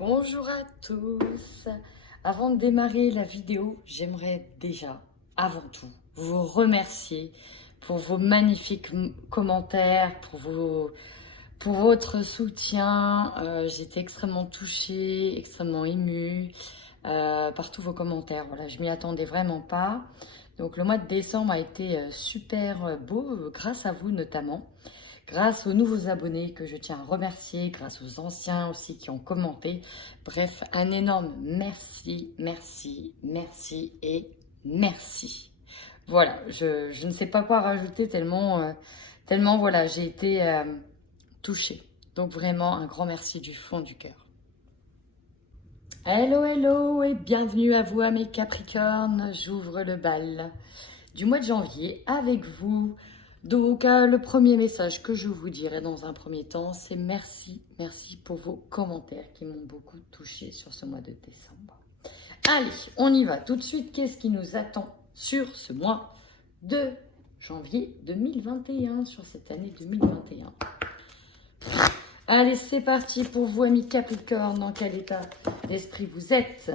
Bonjour à tous. Avant de démarrer la vidéo, j'aimerais déjà, avant tout, vous remercier pour vos magnifiques commentaires, pour votre soutien. J'étais extrêmement touchée, extrêmement émue par tous vos commentaires. Voilà, je m'y attendais vraiment pas. Donc le mois de décembre a été super beau, grâce à vous notamment. Grâce aux nouveaux abonnés que je tiens à remercier, grâce aux anciens aussi qui ont commenté. Bref, un énorme merci, merci, merci et merci. Voilà, je ne sais pas quoi rajouter tellement voilà, j'ai été touchée. Donc vraiment un grand merci du fond du cœur. Hello, hello et bienvenue à vous, à mes Capricornes. J'ouvre le bal du mois de janvier avec vous. Donc, le premier message que je vous dirai dans un premier temps, c'est merci, merci pour vos commentaires qui m'ont beaucoup touché sur ce mois de décembre. Allez, on y va tout de suite. Qu'est-ce qui nous attend sur ce mois de janvier 2021, sur cette année 2021? Allez, c'est parti pour vous, amis Capricorne. Dans quel état d'esprit vous êtes?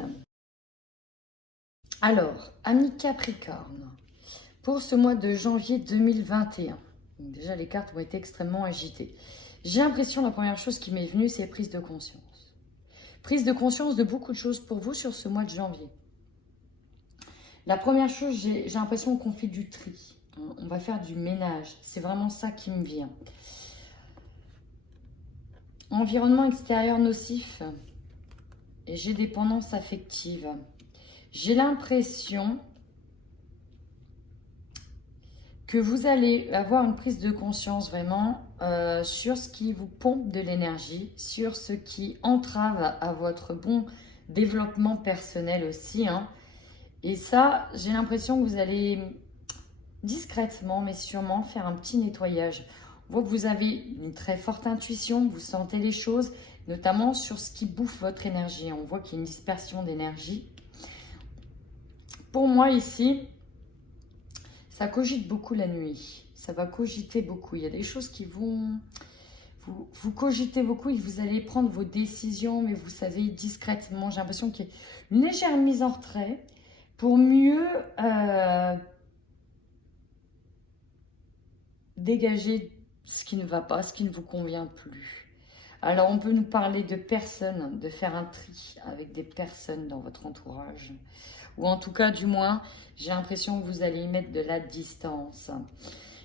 Alors, amis Capricorne, pour ce mois de janvier 2021, donc déjà les cartes ont été extrêmement agitées. J'ai l'impression, la première chose qui m'est venue, c'est prise de conscience. Prise de conscience de beaucoup de choses pour vous sur ce mois de janvier. La première chose, j'ai l'impression qu'on fait du tri. On va faire du ménage. C'est vraiment ça qui me vient. Environnement extérieur nocif et j'ai dépendance affective. J'ai l'impression que vous allez avoir une prise de conscience vraiment sur ce qui vous pompe de l'énergie, sur ce qui entrave à votre bon développement personnel aussi. Et ça, j'ai l'impression que vous allez discrètement, mais sûrement, faire un petit nettoyage. On voit que vous avez une très forte intuition, vous sentez les choses, notamment sur ce qui bouffe votre énergie. On voit qu'il y a une dispersion d'énergie. Pour moi ici, ça cogite beaucoup la nuit. Ça va cogiter beaucoup. Il y a des choses qui vont... Vous cogitez beaucoup et vous allez prendre vos décisions, mais vous savez, discrètement. J'ai l'impression qu'il y a une légère mise en retrait pour mieux dégager ce qui ne va pas, ce qui ne vous convient plus. Alors, on peut nous parler de personnes, de faire un tri avec des personnes dans votre entourage. Ou en tout cas, du moins, j'ai l'impression que vous allez y mettre de la distance.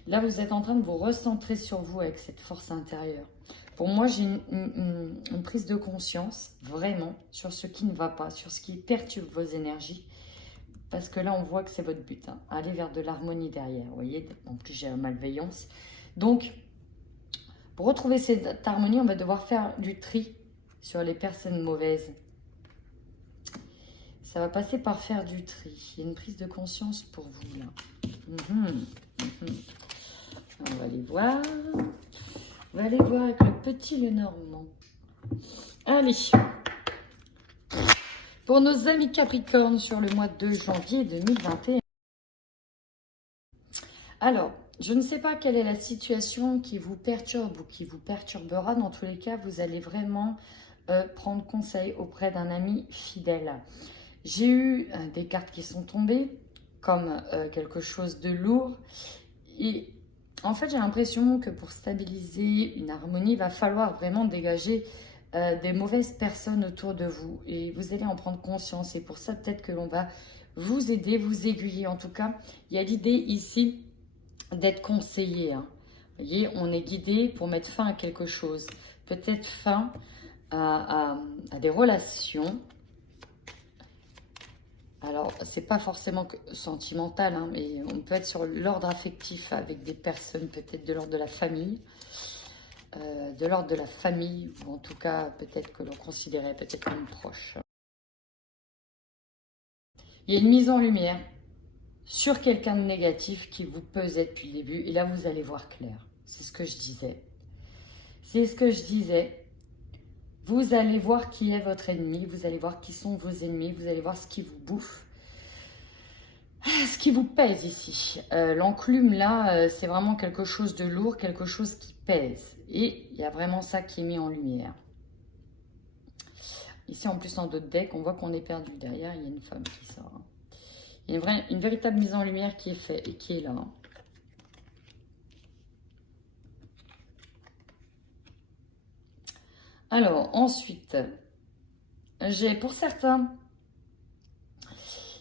Là, vous êtes en train de vous recentrer sur vous avec cette force intérieure. Pour moi, j'ai une prise de conscience, vraiment, sur ce qui ne va pas, sur ce qui perturbe vos énergies. Parce que là, on voit que c'est votre but. Aller vers de l'harmonie derrière. Vous voyez, en plus, j'ai la malveillance. Donc, pour retrouver cette harmonie, on va devoir faire du tri sur les personnes mauvaises. Ça va passer par faire du tri. Il y a une prise de conscience pour vous, là. On va aller voir. On va aller voir avec le petit Lenormand. Allez. Pour nos amis Capricornes sur le mois de janvier 2021. Alors, je ne sais pas quelle est la situation qui vous perturbe ou qui vous perturbera. Dans tous les cas, vous allez vraiment prendre conseil auprès d'un ami fidèle. J'ai eu des cartes qui sont tombées comme quelque chose de lourd. Et en fait, j'ai l'impression que pour stabiliser une harmonie, il va falloir vraiment dégager des mauvaises personnes autour de vous. Et vous allez en prendre conscience. Et pour ça, peut-être que l'on va vous aider, vous aiguiller. En tout cas, il y a l'idée ici d'être conseillé. Vous voyez, on est guidé pour mettre fin à quelque chose. Peut-être fin à des relations. Alors, c'est pas forcément sentimental, mais on peut être sur l'ordre affectif avec des personnes, peut-être de l'ordre de la famille. Ou en tout cas, peut-être que l'on considérait peut-être comme proche. Il y a une mise en lumière sur quelqu'un de négatif qui vous pesait depuis le début. Et là, vous allez voir clair. C'est ce que je disais. C'est ce que je disais. Vous allez voir qui est votre ennemi. Vous allez voir qui sont vos ennemis. Vous allez voir ce qui vous bouffe. Ce qui vous pèse ici. L'enclume, là, c'est vraiment quelque chose de lourd, quelque chose qui pèse. Et il y a vraiment ça qui est mis en lumière. Ici, en plus, en dos de deck, on voit qu'on est perdu. Derrière, il y a une femme qui sort. Il y a une véritable mise en lumière qui est faite et qui est là. Alors, ensuite, j'ai pour certains,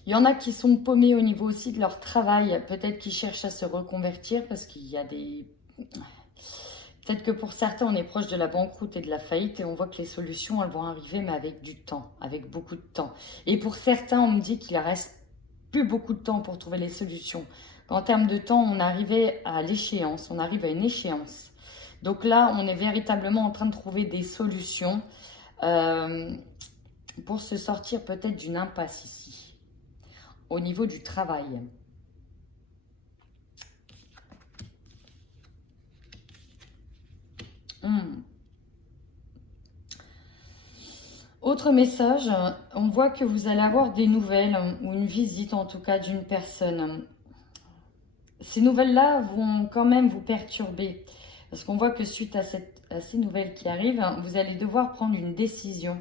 il y en a qui sont paumés au niveau aussi de leur travail. Peut-être qu'ils cherchent à se reconvertir parce qu'il y a des... Peut-être que pour certains, on est proche de la banqueroute et de la faillite et on voit que les solutions, elles vont arriver, mais avec du temps, avec beaucoup de temps. Et pour certains, on me dit qu'il ne reste plus beaucoup de temps pour trouver les solutions. En termes de temps, on arrivait à l'échéance, on arrive à une échéance. Donc là, on est véritablement en train de trouver des solutions pour se sortir peut-être d'une impasse ici, au niveau du travail. Autre message, on voit que vous allez avoir des nouvelles ou une visite en tout cas d'une personne. Ces nouvelles-là vont quand même vous perturber parce qu'on voit que suite à ces nouvelles qui arrivent, vous allez devoir prendre une décision.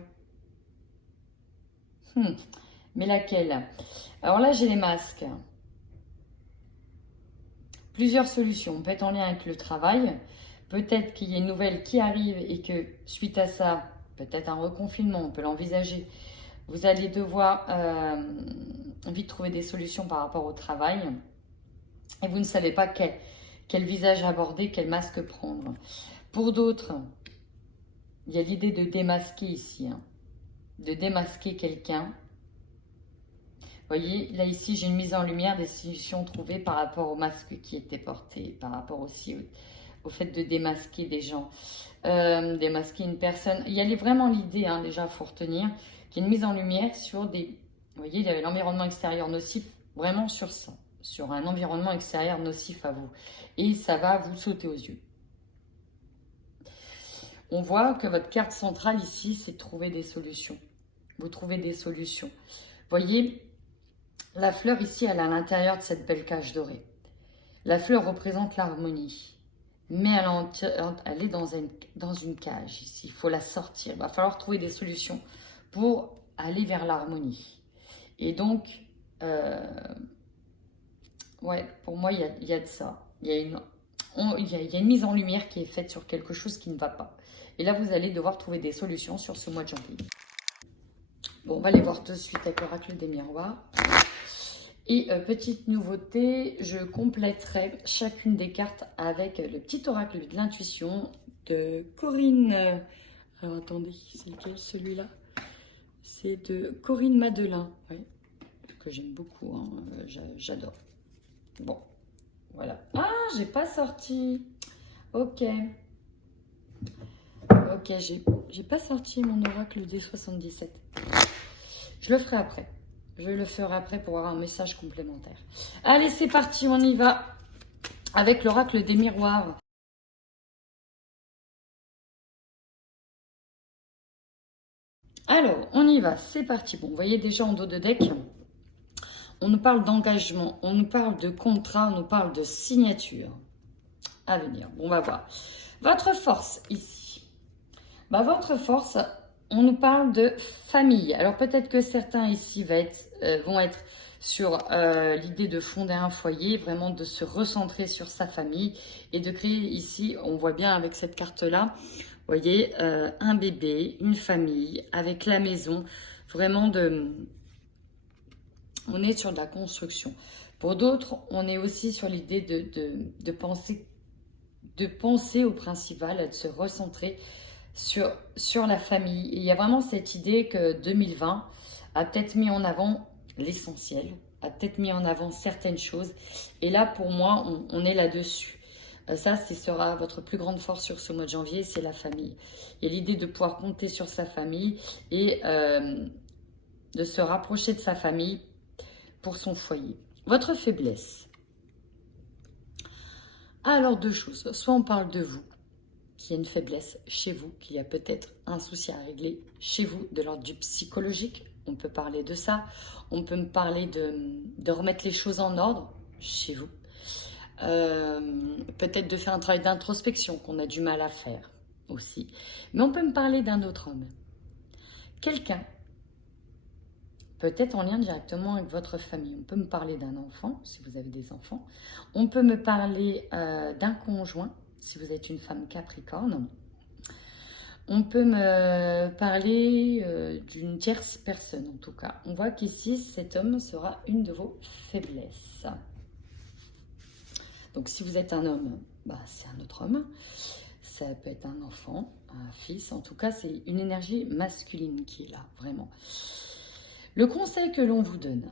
Mais laquelle? Alors là, j'ai les masques. Plusieurs solutions. On peut être en lien avec le travail. Peut-être qu'il y a une nouvelle qui arrive et que suite à ça, peut-être un reconfinement, on peut l'envisager. Vous allez devoir vite trouver des solutions par rapport au travail. Et vous ne savez pas quel visage aborder, quel masque prendre. Pour d'autres, il y a l'idée de démasquer ici. De démasquer quelqu'un. Vous voyez, là ici, j'ai une mise en lumière des solutions trouvées par rapport au masque qui était porté, par rapport aussi au fait de démasquer des gens, démasquer une personne. Il y a vraiment l'idée, déjà, il faut retenir, qu'il y a une mise en lumière sur des... Vous voyez, il y avait l'environnement extérieur nocif, vraiment sur ça, sur un environnement extérieur nocif à vous. Et ça va vous sauter aux yeux. On voit que votre carte centrale ici, c'est de trouver des solutions. Vous trouvez des solutions. Vous voyez, la fleur ici, elle est à l'intérieur de cette belle cage dorée. La fleur représente l'harmonie. Mais elle est dans une cage ici. Il faut la sortir. Il va falloir trouver des solutions pour aller vers l'harmonie. Et donc, ouais, pour moi, il y a de ça. Il y a une mise en lumière qui est faite sur quelque chose qui ne va pas. Et là, vous allez devoir trouver des solutions sur ce mois de janvier. Bon, on va aller voir tout de suite avec l'oracle des miroirs. Et petite nouveauté, je compléterai chacune des cartes avec le petit oracle de l'intuition de Corinne. Alors attendez, c'est lequel celui-là? C'est de Corinne Madelin, ouais, que j'aime beaucoup, j'adore. Bon, voilà. Ah, j'ai pas sorti. Ok. Ok, j'ai pas sorti mon oracle des 77. Je le ferai après. Je le ferai après pour avoir un message complémentaire. Allez, c'est parti, on y va avec l'oracle des miroirs. Alors, on y va, c'est parti. Bon, vous voyez déjà en dos de deck, on nous parle d'engagement, on nous parle de contrat, on nous parle de signature à venir. Bon, on va voir. Votre force ici. Votre force, on nous parle de famille. Alors, peut-être que certains ici vont être sur l'idée de fonder un foyer, vraiment de se recentrer sur sa famille et de créer ici, on voit bien avec cette carte-là, vous voyez, un bébé, une famille, avec la maison, vraiment on est sur de la construction. Pour d'autres, on est aussi sur l'idée de penser au principal, de se recentrer sur la famille. Et il y a vraiment cette idée que 2020 a peut-être mis en avant l'essentiel, a peut-être mis en avant certaines choses. Et là, pour moi, on est là-dessus. Ça, ce sera votre plus grande force sur ce mois de janvier, c'est la famille. Il y a l'idée de pouvoir compter sur sa famille et de se rapprocher de sa famille pour son foyer. Votre faiblesse. Alors, deux choses. Soit on parle de vous, qu'il y a une faiblesse chez vous, qu'il y a peut-être un souci à régler chez vous de l'ordre du psychologique. On peut parler de ça. On peut me parler de remettre les choses en ordre chez vous. Peut-être de faire un travail d'introspection qu'on a du mal à faire aussi. Mais on peut me parler d'un autre homme quelqu'un, peut-être en lien directement avec votre famille. On peut me parler d'un enfant, si vous avez des enfants. On peut me parler d'un conjoint, si vous êtes une femme Capricorne. On peut me parler d'une tierce personne, en tout cas. On voit qu'ici, cet homme sera une de vos faiblesses. Donc, si vous êtes un homme, bah, c'est un autre homme. Ça peut être un enfant, un fils. En tout cas, c'est une énergie masculine qui est là, vraiment. Le conseil que l'on vous donne,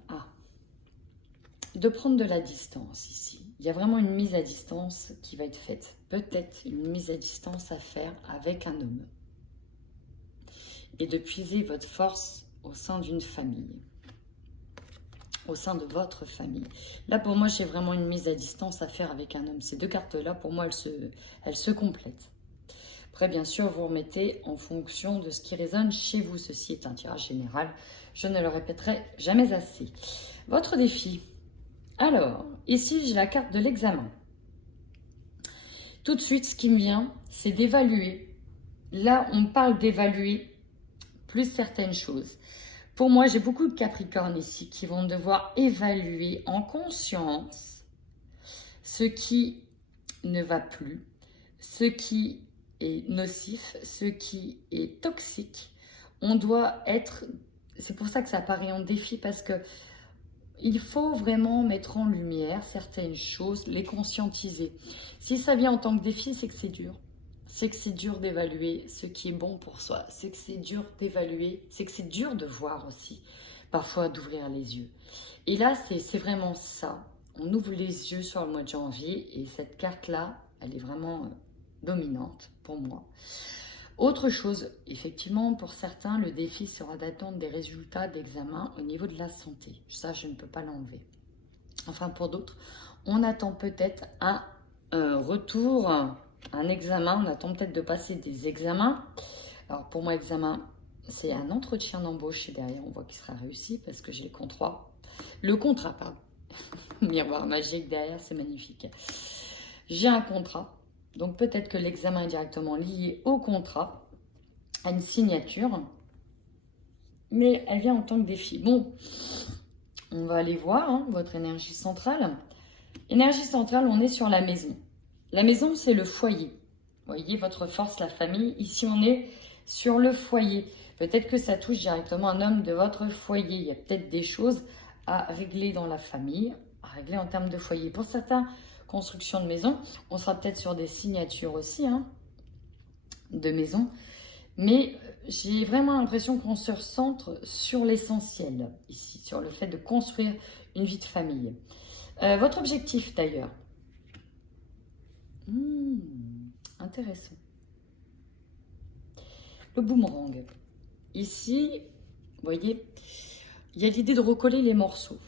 de prendre de la distance ici. Il y a vraiment une mise à distance qui va être faite. Peut-être une mise à distance à faire avec un homme. Et de puiser votre force au sein d'une famille. Au sein de votre famille. Là, pour moi, j'ai vraiment une mise à distance à faire avec un homme. Ces deux cartes-là, pour moi, elles se complètent. Après, bien sûr, vous remettez en fonction de ce qui résonne chez vous. Ceci est un tirage général. Je ne le répéterai jamais assez. Votre défi. Alors, ici, j'ai la carte de l'examen. Tout de suite, ce qui me vient, c'est d'évaluer. Là, on parle d'évaluer plus certaines choses. Pour moi, j'ai beaucoup de Capricornes ici qui vont devoir évaluer en conscience ce qui ne va plus, ce qui est nocif, ce qui est toxique. On doit être... C'est pour ça que ça paraît en défi, parce que il faut vraiment mettre en lumière certaines choses, les conscientiser. Si ça vient en tant que défi, c'est que c'est dur. C'est que c'est dur d'évaluer ce qui est bon pour soi. C'est que c'est dur d'évaluer, c'est que c'est dur de voir aussi, parfois d'ouvrir les yeux. Et là, c'est vraiment ça. On ouvre les yeux sur le mois de janvier et cette carte-là, elle est vraiment dominante pour moi. Autre chose, effectivement, pour certains, le défi sera d'attendre des résultats d'examen au niveau de la santé. Ça, je ne peux pas l'enlever. Enfin, pour d'autres, on attend peut-être un retour, un examen. On attend peut-être de passer des examens. Alors, pour moi, examen, c'est un entretien d'embauche. Et derrière, on voit qu'il sera réussi parce que j'ai le contrat. Le contrat, pardon. Miroir magique derrière, c'est magnifique. J'ai un contrat. Donc peut-être que l'examen est directement lié au contrat, à une signature, mais elle vient en tant que défi. Bon, on va aller voir votre énergie centrale. Énergie centrale, on est sur la maison. La maison, c'est le foyer. Vous voyez, votre force, la famille. Ici, on est sur le foyer. Peut-être que ça touche directement un homme de votre foyer. Il y a peut-être des choses à régler dans la famille, à régler en termes de foyer. Pour certains, construction de maison, on sera peut-être sur des signatures aussi de maison, mais j'ai vraiment l'impression qu'on se recentre sur l'essentiel ici, sur le fait de construire une vie de famille. Votre objectif d'ailleurs, intéressant, le boomerang. Ici, vous voyez, il y a l'idée de recoller les morceaux.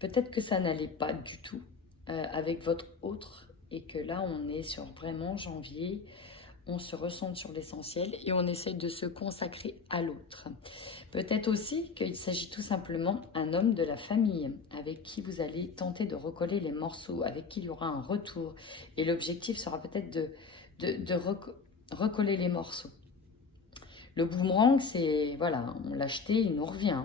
Peut-être que ça n'allait pas du tout avec votre autre et que là, on est sur vraiment janvier, on se ressent sur l'essentiel et on essaye de se consacrer à l'autre. Peut-être aussi qu'il s'agit tout simplement d'un homme de la famille avec qui vous allez tenter de recoller les morceaux, avec qui il y aura un retour. Et l'objectif sera peut-être de recoller les morceaux. Le boomerang, c'est, voilà, on l'a acheté, il nous revient.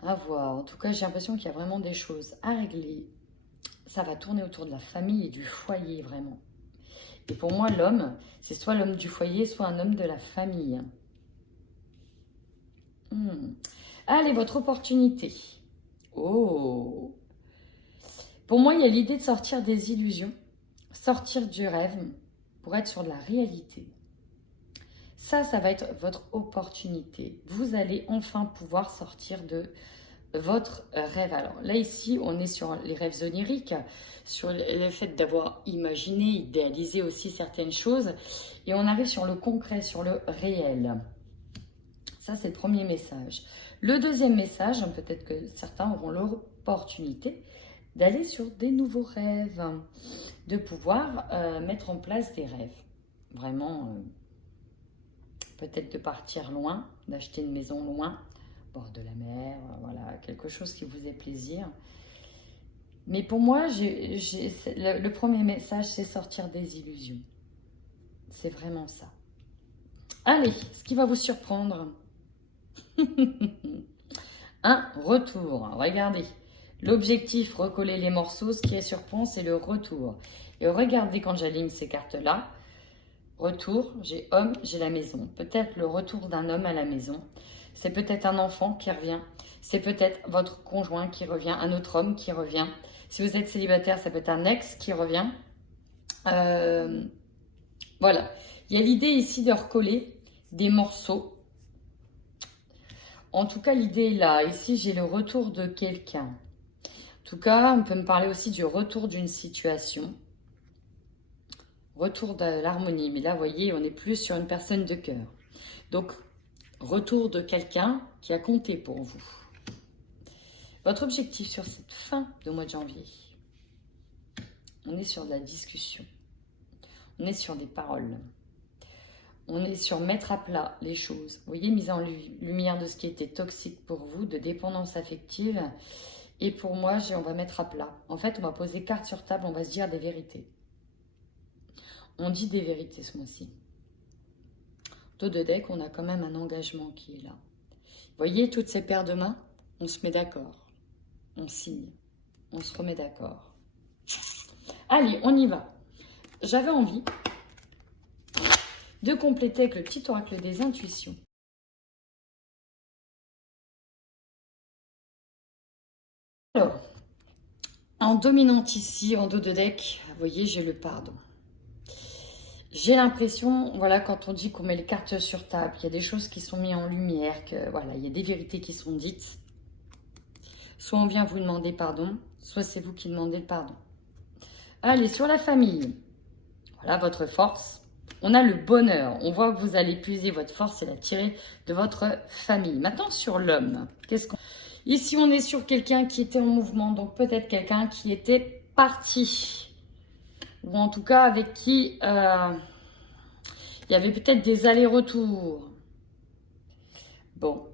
À voir. En tout cas, j'ai l'impression qu'il y a vraiment des choses à régler. Ça va tourner autour de la famille et du foyer, vraiment. Et pour moi, l'homme, c'est soit l'homme du foyer, soit un homme de la famille. Allez, votre opportunité. Oh! Pour moi, il y a l'idée de sortir des illusions, sortir du rêve pour être sur de la réalité. Ça va être votre opportunité. Vous allez enfin pouvoir sortir de votre rêve. Alors là, ici, on est sur les rêves oniriques, sur le fait d'avoir imaginé, idéalisé aussi certaines choses. Et on arrive sur le concret, sur le réel. Ça, c'est le premier message. Le deuxième message, peut-être que certains auront l'opportunité d'aller sur des nouveaux rêves, de pouvoir mettre en place des rêves. Vraiment... peut-être de partir loin, d'acheter une maison loin, bord de la mer, voilà, quelque chose qui vous fait plaisir. Mais pour moi, le premier message, c'est sortir des illusions. C'est vraiment ça. Allez, ce qui va vous surprendre. Un retour. Regardez. L'objectif, recoller les morceaux. Ce qui surprend, c'est le retour. Et regardez quand j'aligne ces cartes-là. Retour, j'ai homme, j'ai la maison. Peut-être le retour d'un homme à la maison. C'est peut-être un enfant qui revient. C'est peut-être votre conjoint qui revient, un autre homme qui revient. Si vous êtes célibataire, ça peut être un ex qui revient. Voilà. Il y a l'idée ici de recoller des morceaux. En tout cas, l'idée est là. Ici, j'ai le retour de quelqu'un. En tout cas, on peut me parler aussi du retour d'une situation. Retour de l'harmonie. Mais là, vous voyez, on est plus sur une personne de cœur. Donc, retour de quelqu'un qui a compté pour vous. Votre objectif sur cette fin de mois de janvier, on est sur de la discussion. On est sur des paroles. On est sur mettre à plat les choses. Vous voyez, mise en lumière de ce qui était toxique pour vous, de dépendance affective. Et pour moi, on va mettre à plat. En fait, on va poser carte sur table, on va se dire des vérités. On dit des vérités ce mois-ci. Dos de deck, on a quand même un engagement qui est là. Vous voyez, toutes ces paires de mains, on se met d'accord. On signe. On se remet d'accord. Allez, on y va. J'avais envie de compléter avec le petit oracle des intuitions. Alors, en dominante ici, en dos de deck, vous voyez, j'ai le pardon. J'ai l'impression, voilà, quand on dit qu'on met les cartes sur table, il y a des choses qui sont mises en lumière, que voilà, il y a des vérités qui sont dites. Soit on vient vous demander pardon, soit c'est vous qui demandez le pardon. Allez, sur la famille, voilà votre force. On a le bonheur. On voit que vous allez puiser votre force et la tirer de votre famille. Maintenant, sur l'homme, qu'est-ce qu'on... Ici, on est sur quelqu'un qui était en mouvement, donc peut-être quelqu'un qui était parti. Ou en tout cas, avec qui il y avait peut-être des allers-retours. Bon,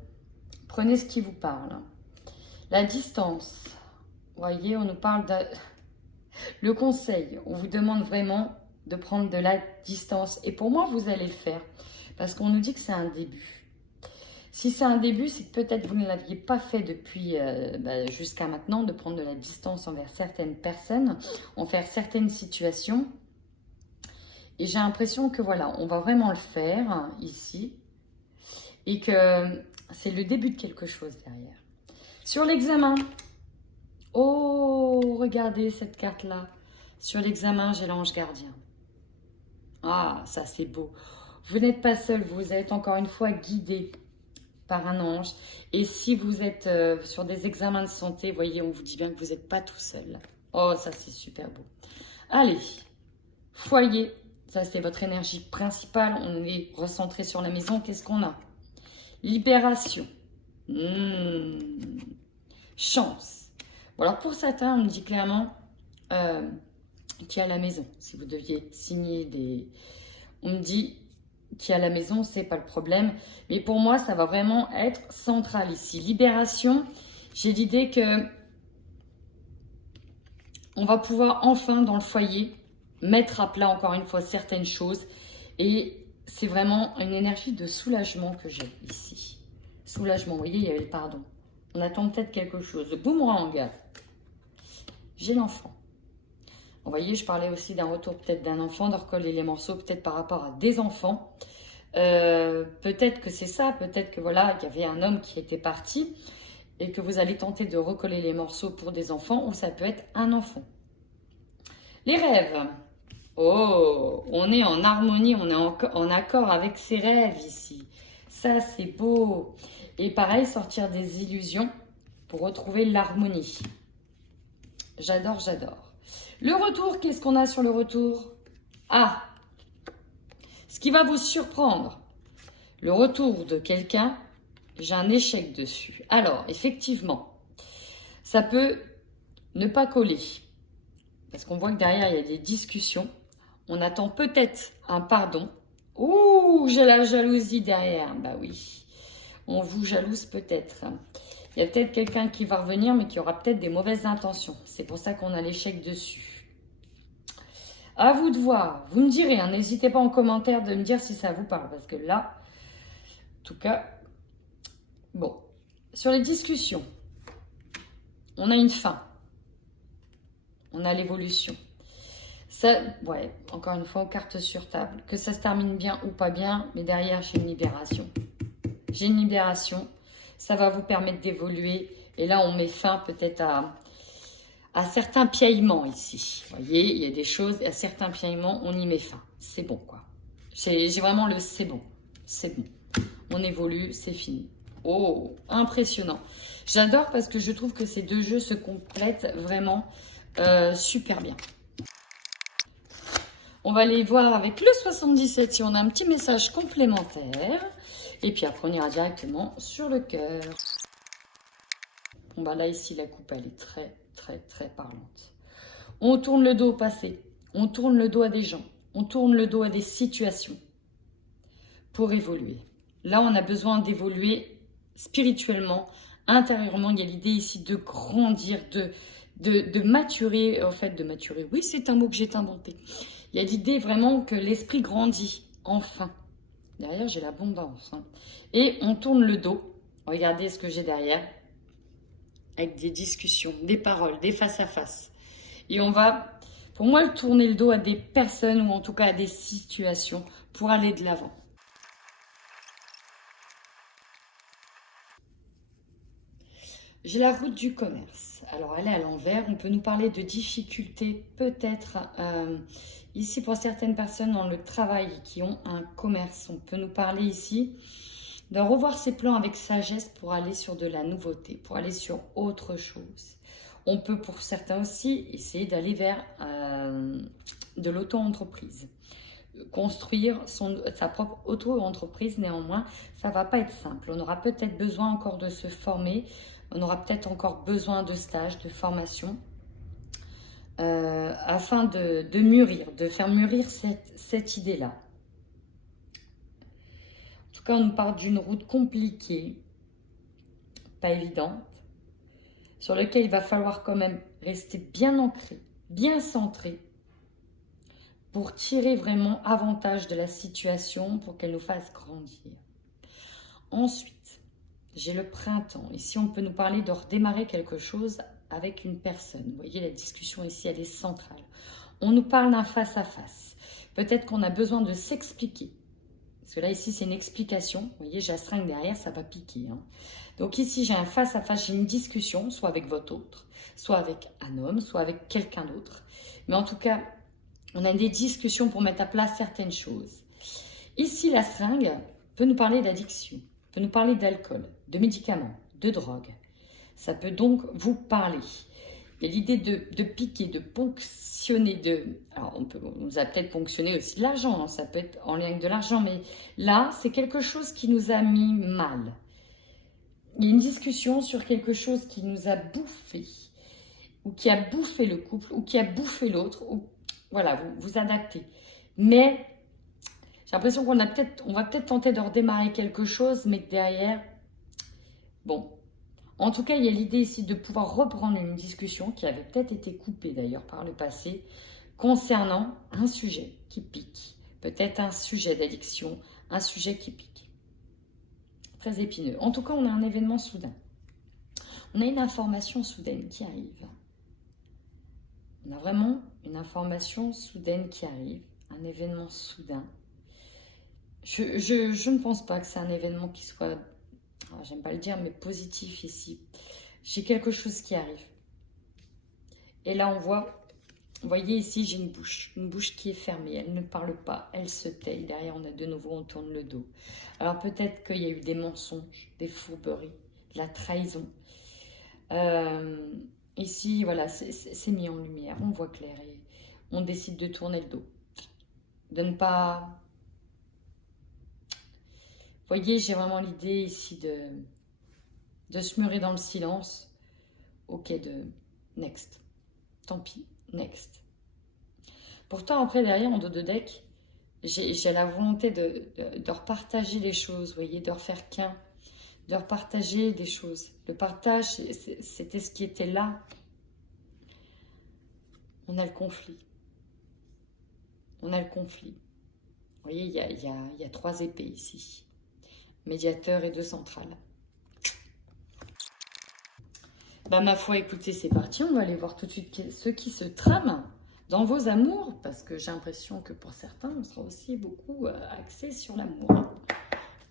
prenez ce qui vous parle. La distance. Vous voyez, on nous parle de... Le conseil, on vous demande vraiment de prendre de la distance. Et pour moi, vous allez le faire. Parce qu'on nous dit que c'est un début. Si c'est un début, c'est que peut-être vous ne l'aviez pas fait depuis jusqu'à maintenant, de prendre de la distance envers certaines personnes, envers certaines situations. Et j'ai l'impression que voilà, on va vraiment le faire ici. Et que c'est le début de quelque chose derrière. Sur l'examen. Oh, regardez cette carte-là. Sur l'examen, j'ai l'ange gardien. Ah, ça c'est beau. Vous n'êtes pas seul, vous êtes encore une fois guidé par un ange. Et si vous êtes sur des examens de santé, vous voyez, on vous dit bien que vous n'êtes pas tout seul. Oh, ça c'est super beau. Allez, foyer, ça c'est votre énergie principale. On est recentré sur la maison. Qu'est-ce qu'on a? Libération. Chance. Bon, alors pour certains, on me dit clairement... qui est à la maison. Si vous deviez signer des... On me dit qui est à la maison, c'est pas le problème. Mais pour moi, ça va vraiment être central ici. Libération, j'ai l'idée que on va pouvoir enfin dans le foyer mettre à plat encore une fois certaines choses. Et c'est vraiment une énergie de soulagement que j'ai ici. Soulagement, vous voyez, il y avait le pardon. On attend peut-être quelque chose. Le boomerang. J'ai l'enfant. Vous voyez, je parlais aussi d'un retour peut-être d'un enfant, de recoller les morceaux peut-être par rapport à des enfants. Peut-être que c'est ça, peut-être que voilà, il y avait un homme qui était parti et que vous allez tenter de recoller les morceaux pour des enfants, ou ça peut être un enfant. Les rêves. Oh, on est en harmonie, on est en accord avec ses rêves ici. Ça, c'est beau. Et pareil, sortir des illusions pour retrouver l'harmonie. J'adore, j'adore. Le retour, qu'est-ce qu'on a sur le retour? Ah, ce qui va vous surprendre, le retour de quelqu'un, j'ai un échec dessus. Alors, effectivement, ça peut ne pas coller. Parce qu'on voit que derrière, il y a des discussions. On attend peut-être un pardon. Ouh, j'ai la jalousie derrière. Bah oui, on vous jalouse peut-être. Il y a peut-être quelqu'un qui va revenir, mais qui aura peut-être des mauvaises intentions. C'est pour ça qu'on a l'échec dessus. À vous de voir. Vous me direz, hein, n'hésitez pas en commentaire de me dire si ça vous parle. Parce que là, en tout cas, bon. Sur les discussions, on a une fin. On a l'évolution. Ça, ouais, encore une fois, carte sur table. Que ça se termine bien ou pas bien, mais derrière, j'ai une libération. J'ai une libération. Ça va vous permettre d'évoluer. Et là, on met fin peut-être à certains piaillements ici. Vous voyez, il y a des choses, à certains piaillements, on y met fin. C'est bon, quoi. J'ai vraiment le c'est bon. C'est bon. On évolue, c'est fini. Oh, impressionnant. J'adore parce que je trouve que ces deux jeux se complètent vraiment super bien. On va aller voir avec le 77 si on a un petit message complémentaire. Et puis après, on ira directement sur le cœur. Bon, bah là, ici, la coupe, elle est très, très, très parlante. On tourne le dos au passé. On tourne le dos à des gens. On tourne le dos à des situations pour évoluer. Là, on a besoin d'évoluer spirituellement, intérieurement. Il y a l'idée ici de grandir, de maturer. En fait, de maturer. Oui, c'est un mot que j'ai inventé. Il y a l'idée vraiment que l'esprit grandit, enfin. Derrière, j'ai l'abondance. Hein. Et on tourne le dos. Regardez ce que j'ai derrière. Avec des discussions, des paroles, des face-à-face. Et on va, pour moi, tourner le dos à des personnes ou en tout cas à des situations pour aller de l'avant. J'ai la route du commerce. Alors, elle est à l'envers. On peut nous parler de difficultés, peut-être, ici pour certaines personnes dans le travail qui ont un commerce. On peut nous parler ici de revoir ses plans avec sagesse pour aller sur de la nouveauté, pour aller sur autre chose. On peut pour certains aussi essayer d'aller vers de l'auto-entreprise. Construire sa propre auto-entreprise, néanmoins, ça ne va pas être simple. On aura peut-être besoin encore de se former, on aura peut-être encore besoin de stages, de formation, afin de mûrir, de faire mûrir cette idée-là. En tout cas, on nous parle d'une route compliquée, pas évidente, sur laquelle il va falloir quand même rester bien ancré, bien centré, pour tirer vraiment avantage de la situation, pour qu'elle nous fasse grandir. Ensuite, j'ai le printemps. Ici, on peut nous parler de redémarrer quelque chose avec une personne. Vous voyez, la discussion ici, elle est centrale. On nous parle d'un face-à-face. Peut-être qu'on a besoin de s'expliquer. Parce que là, ici, c'est une explication. Vous voyez, j'ai la seringue derrière, ça va piquer. Hein. Donc ici, j'ai un face-à-face, j'ai une discussion, soit avec votre autre, soit avec un homme, soit avec quelqu'un d'autre. Mais en tout cas, on a des discussions pour mettre à plat certaines choses. Ici, la seringue peut nous parler d'addiction, peut nous parler d'alcool, de médicaments, de drogue. Ça peut donc vous parler. Il y a l'idée de piquer, de ponctionner, alors on nous a peut-être ponctionné aussi de l'argent, hein, ça peut être en lien avec de l'argent, mais là, c'est quelque chose qui nous a mis mal. Il y a une discussion sur quelque chose qui nous a bouffé, ou qui a bouffé le couple, ou qui a bouffé l'autre, ou voilà, vous adaptez. Mais j'ai l'impression qu'on va peut-être tenter de redémarrer quelque chose, mais derrière, bon. En tout cas, il y a l'idée ici de pouvoir reprendre une discussion qui avait peut-être été coupée d'ailleurs par le passé, concernant un sujet qui pique. Peut-être un sujet d'addiction, un sujet qui pique. Très épineux. En tout cas, on a un événement soudain. On a une information soudaine qui arrive. On a vraiment une information soudaine qui arrive, un événement soudain. Je ne pense pas que c'est un événement qui soit, j'aime pas le dire, mais positif ici. J'ai quelque chose qui arrive. Et là, on voit, vous voyez ici, j'ai une bouche qui est fermée, elle ne parle pas, elle se tait. Derrière, on a de nouveau, on tourne le dos. Alors peut-être qu'il y a eu des mensonges, des fourberies, de la trahison. Ici, voilà, c'est mis en lumière, on voit clair et on décide de tourner le dos. De ne pas... Vous voyez, j'ai vraiment l'idée ici de se murer dans le silence. Ok, de next. Tant pis, next. Pourtant, après, derrière, en dos de deck, j'ai la volonté de repartager les choses, vous voyez, de refaire qu'un. De repartager des choses. Le partage, c'était ce qui était là. On a le conflit. on a le conflit. Vous voyez, il y a 3 épées ici. Médiateur et 2 centrales. Bah, ma foi, écoutez, c'est parti. On va aller voir tout de suite ce qui se trame dans vos amours. Parce que j'ai l'impression que pour certains, on sera aussi beaucoup axé sur l'amour. Hein.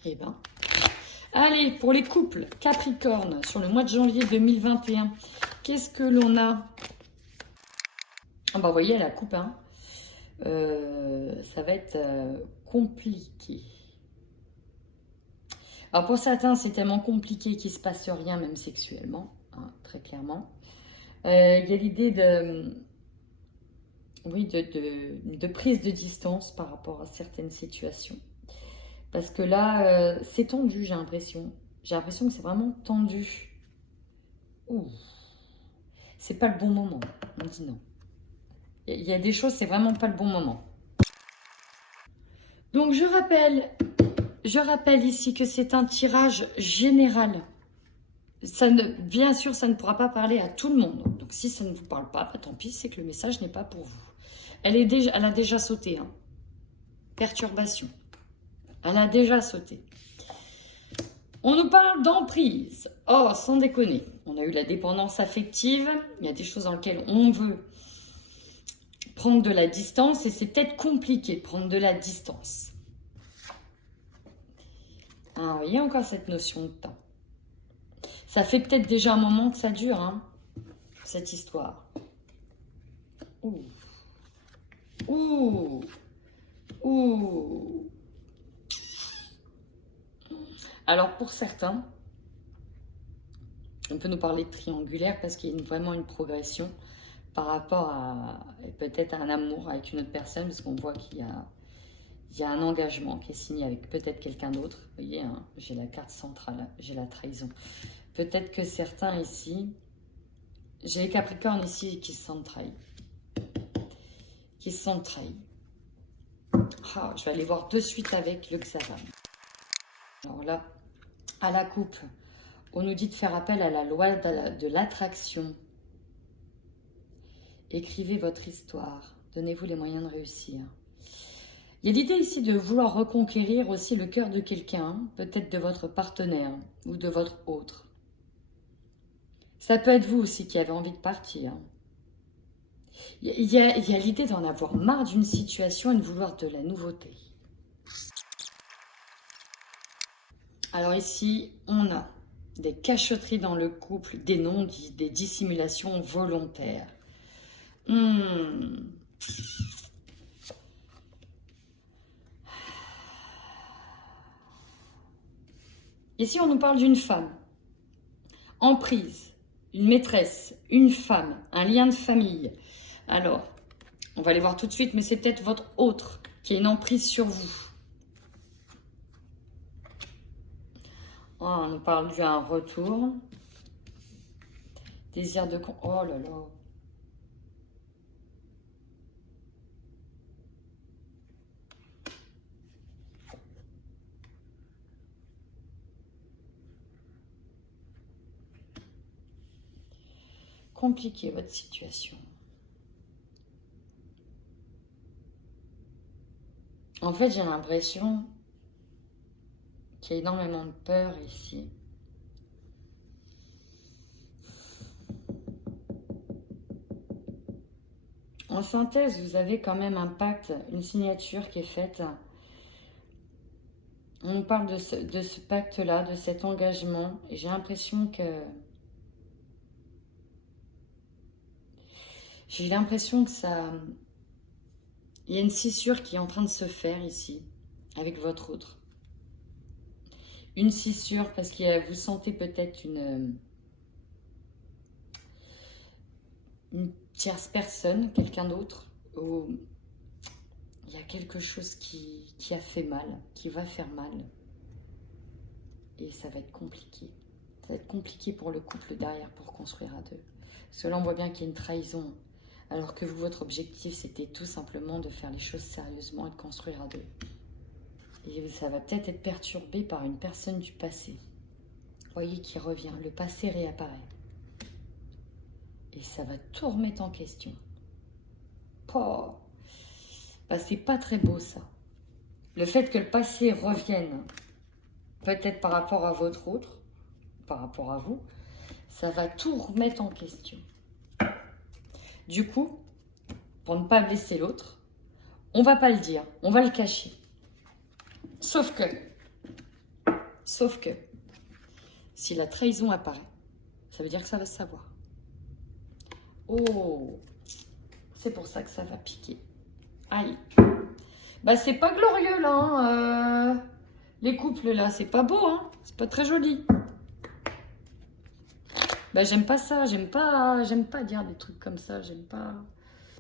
Eh ben... Allez, pour les couples, Capricorne, sur le mois de janvier 2021, qu'est-ce que l'on a? Ah bah, vous voyez, la coupe, hein. Ça va être compliqué. Alors, pour certains, c'est tellement compliqué qu'il ne se passe rien, même sexuellement, hein, très clairement. Il y a l'idée de... Oui, de prise de distance par rapport à certaines situations. Parce que là, c'est tendu, j'ai l'impression. J'ai l'impression que c'est vraiment tendu. Ouh. C'est pas le bon moment. On dit non. Il y a des choses, c'est vraiment pas le bon moment. Donc, je rappelle ici que c'est un tirage général. Bien sûr, ça ne pourra pas parler à tout le monde. Donc, si ça ne vous parle pas, bah, tant pis, c'est que le message n'est pas pour vous. Elle a déjà sauté. Hein. Perturbation. Elle a déjà sauté. On nous parle d'emprise. Oh, sans déconner. On a eu la dépendance affective. Il y a des choses dans lesquelles on veut prendre de la distance. Et c'est peut-être compliqué, prendre de la distance. Ah, il y a encore cette notion de temps. Ça fait peut-être déjà un moment que ça dure, hein, cette histoire. Ouh. Ouh. Ouh. Alors, pour certains, on peut nous parler de triangulaire parce qu'il y a vraiment une progression par rapport à peut-être à un amour avec une autre personne, parce qu'on voit qu'il y a un engagement qui est signé avec peut-être quelqu'un d'autre. Vous voyez, hein, j'ai la carte centrale, j'ai la trahison. Peut-être que certains ici, j'ai les Capricornes ici qui se sentent trahis. Qui se sentent trahis. Ah, je vais aller voir de suite avec le hexagramme. Alors là, à la coupe, on nous dit de faire appel à la loi de l'attraction. Écrivez votre histoire. Donnez-vous les moyens de réussir. Il y a l'idée ici de vouloir reconquérir aussi le cœur de quelqu'un, peut-être de votre partenaire ou de votre autre. Ça peut être vous aussi qui avez envie de partir. Il y a l'idée d'en avoir marre d'une situation et de vouloir de la nouveauté. Alors ici, on a des cachotteries dans le couple, des non-dits, des dissimulations volontaires. Ici, on nous parle d'une femme, emprise, une maîtresse, une femme, un lien de famille. Alors, on va aller voir tout de suite, mais c'est peut-être votre autre qui a une emprise sur vous. Oh, on nous parle d'un retour. Désir de... Oh là là. Compliqué votre situation. En fait, j'ai l'impression qu'il y a énormément de peur ici. En synthèse, vous avez quand même un pacte, une signature qui est faite. On nous parle de ce pacte-là, de cet engagement. Et j'ai l'impression que... J'ai l'impression que ça... Il y a une scissure qui est en train de se faire ici, avec votre autre. Une scissure parce que vous sentez peut-être une tierce personne, quelqu'un d'autre, où il y a quelque chose qui a fait mal, qui va faire mal. Et ça va être compliqué. Ça va être compliqué pour le couple derrière pour construire à deux. Parce que là, on voit bien qu'il y a une trahison. Alors que vous, votre objectif, c'était tout simplement de faire les choses sérieusement et de construire à deux. Et ça va peut-être être perturbé par une personne du passé. Vous voyez, qui revient. Le passé réapparaît. Et ça va tout remettre en question. Oh. bah, c'est pas très beau ça. Le fait que le passé revienne, peut-être par rapport à votre autre, par rapport à vous, ça va tout remettre en question. Du coup, pour ne pas blesser l'autre, on va pas le dire, on va le cacher. Sauf que, si la trahison apparaît, ça veut dire que ça va se savoir. Oh, c'est pour ça que ça va piquer. Aïe. Bah, c'est pas glorieux, là. Hein, les couples, là, c'est pas beau, hein. C'est pas très joli. Bah, j'aime pas ça. J'aime pas dire des trucs comme ça. J'aime pas.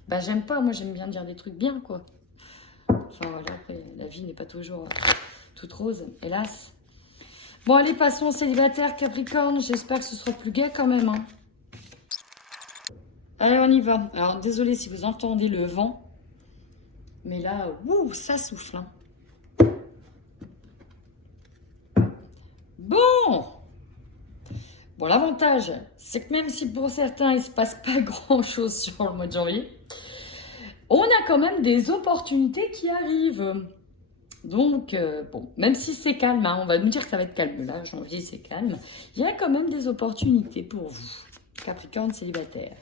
Bah, j'aime pas. Moi, j'aime bien dire des trucs bien, quoi. Enfin, voilà, après, la vie n'est pas toujours toute rose, hélas. Bon, allez, passons au célibataire, Capricorne. J'espère que ce sera plus gai quand même, hein. Allez, on y va. Alors, désolé si vous entendez le vent. Mais là, ouh, ça souffle. Hein. Bon, l'avantage, c'est que même si pour certains, il ne se passe pas grand-chose sur le mois de janvier, on a quand même des opportunités qui arrivent. Donc, bon, même si c'est calme, hein, on va nous dire que ça va être calme. Là, janvier, c'est calme. Il y a quand même des opportunités pour vous, Capricorne célibataire.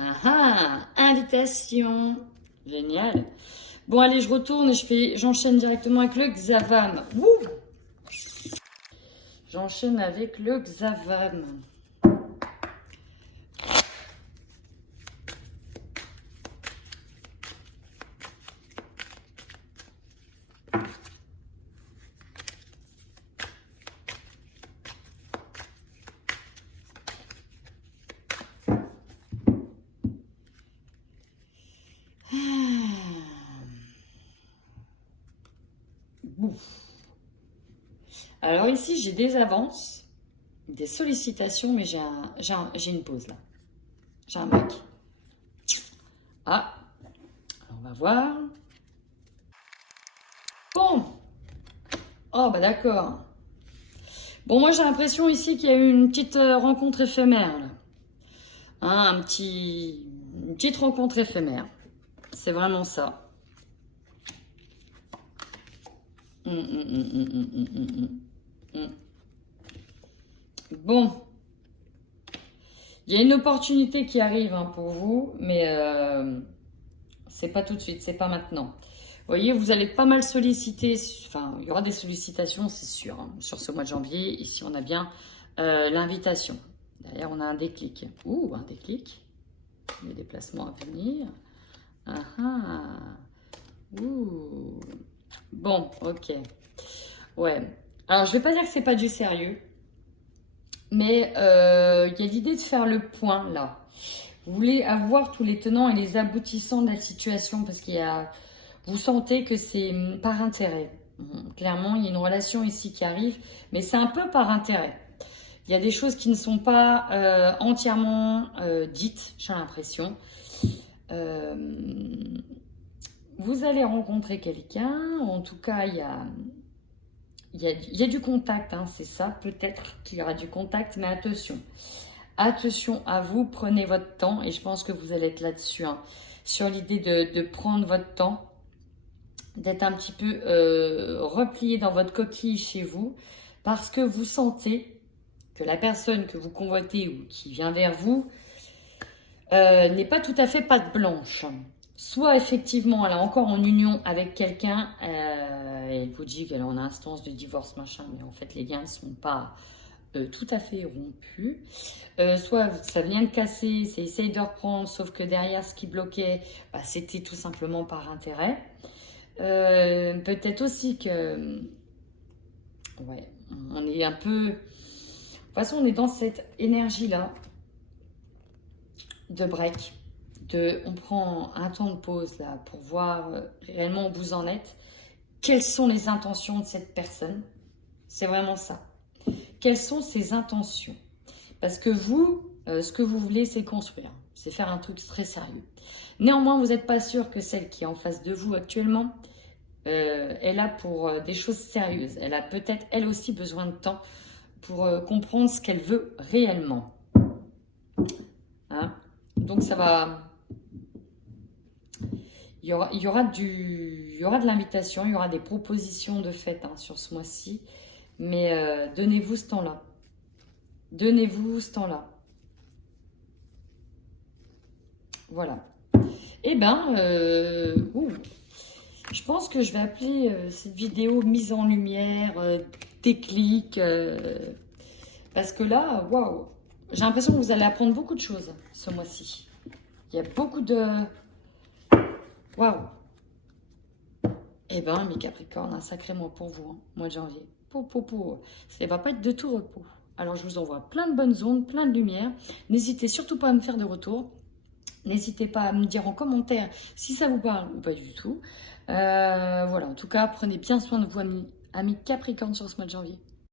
Ah ah, invitation. Génial. Bon, allez, je retourne et j'enchaîne directement avec le Xavam. J'enchaîne avec le Xavam. Alors ici, j'ai des avances, des sollicitations, mais j'ai une pause là. J'ai un break. Ah, on va voir. Bon. Oh, bah d'accord. Bon, moi j'ai l'impression ici qu'il y a eu une petite rencontre éphémère. Là. Hein, une petite rencontre éphémère. C'est vraiment ça. Bon, il y a une opportunité qui arrive hein, pour vous, mais c'est pas tout de suite, c'est pas maintenant. Vous voyez, vous allez être pas mal sollicité, enfin, il y aura des sollicitations, c'est sûr, hein, sur ce mois de janvier. Ici, on a bien l'invitation. Derrière, on a un déclic. Ouh, un déclic. Les déplacements à venir. Ah ah. Ouh. Bon, ok. Ouais. Alors, je vais pas dire que c'est pas du sérieux. Mais il y a l'idée de faire le point là. Vous voulez avoir tous les tenants et les aboutissants de la situation parce qu'il y a, vous sentez que c'est par intérêt. Clairement, il y a une relation ici qui arrive, mais c'est un peu par intérêt. Il y a des choses qui ne sont pas entièrement dites, j'ai l'impression. Vous allez rencontrer quelqu'un, en tout cas, il y a du contact, hein, c'est ça. Peut-être qu'il y aura du contact, mais attention. Attention à vous, prenez votre temps. Et je pense que vous allez être là-dessus. Hein, sur l'idée de prendre votre temps. D'être un petit peu replié dans votre coquille chez vous. Parce que vous sentez que la personne que vous convoitez ou qui vient vers vous n'est pas tout à fait patte blanche. Soit effectivement, elle est encore en union avec quelqu'un, elle vous dit qu'elle est en instance de divorce, machin, mais en fait les liens ne sont pas tout à fait rompus. Soit ça vient de casser, c'est essaye de reprendre, sauf que derrière ce qui bloquait, bah, c'était tout simplement par intérêt. Peut-être aussi que, ouais, on est un peu, de toute façon on est dans cette énergie-là de break. On prend un temps de pause là pour voir réellement où vous en êtes. Quelles sont les intentions de cette personne? C'est vraiment ça. Quelles sont ses intentions? Parce que vous, ce que vous voulez, c'est construire. C'est faire un truc très sérieux. Néanmoins, vous n'êtes pas sûr que celle qui est en face de vous actuellement est là pour des choses sérieuses. Elle a peut-être, elle aussi, besoin de temps pour comprendre ce qu'elle veut réellement. Hein? Donc, ça va il y aura de l'invitation, il y aura des propositions de fête hein, sur ce mois-ci. Mais donnez-vous ce temps-là. Donnez-vous ce temps-là. Voilà. Eh ben, je pense que je vais appeler cette vidéo mise en lumière, déclic, parce que là, waouh, j'ai l'impression que vous allez apprendre beaucoup de choses ce mois-ci. Il y a beaucoup de... Waouh. Eh ben, mes Capricornes, un sacré mois pour vous, hein, mois de janvier. Ça va pas être de tout repos. Alors, je vous envoie plein de bonnes ondes, plein de lumière. N'hésitez surtout pas à me faire de retour. N'hésitez pas à me dire en commentaire si ça vous parle ou pas du tout. Voilà, en tout cas, prenez bien soin de vous, amis Capricorne, sur ce mois de janvier.